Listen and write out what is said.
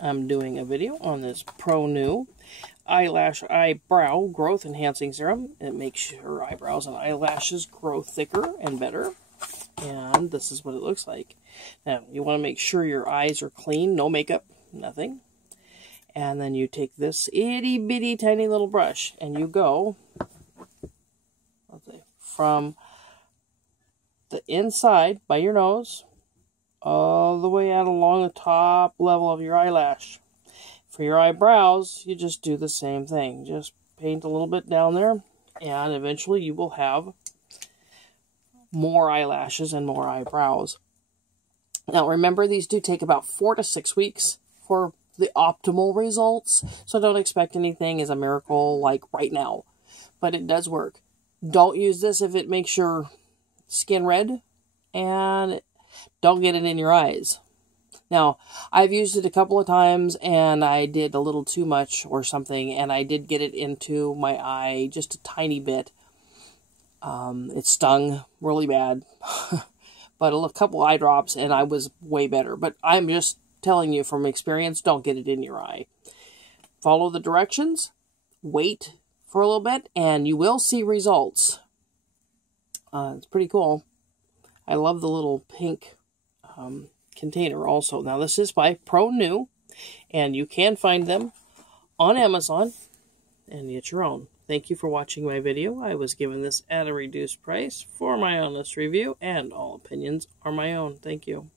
I'm doing a video on this Pro New eyebrow growth enhancing serum. It makes your eyebrows and eyelashes grow thicker and better. And this is what it looks like. Now, you want to make sure your eyes are clean, no makeup, nothing. And then you take this itty bitty tiny little brush and you go, let's say, from the inside by your nose all the way out along the top level of your eyelash. For your eyebrows, you just do the same thing. Just paint a little bit down there, and eventually you will have more eyelashes and more eyebrows. Now remember, these do take about 4 to 6 weeks for the optimal results, so don't expect anything as a miracle like right now. But it does work. Don't use this if it makes your skin red, and don't get it in your eyes. Now, I've used it a couple of times, and I did a little too much or something, and I did get it into my eye just a tiny bit. It stung really bad, but a couple eye drops, and I was way better. But I'm just telling you from experience, don't get it in your eye. Follow the directions, wait for a little bit, and you will see results. It's pretty cool. I love the little pink container also. Now, this is by Pro New, and you can find them on Amazon and get your own. Thank you for watching my video. I was given this at a reduced price for my honest review, and all opinions are my own. Thank you.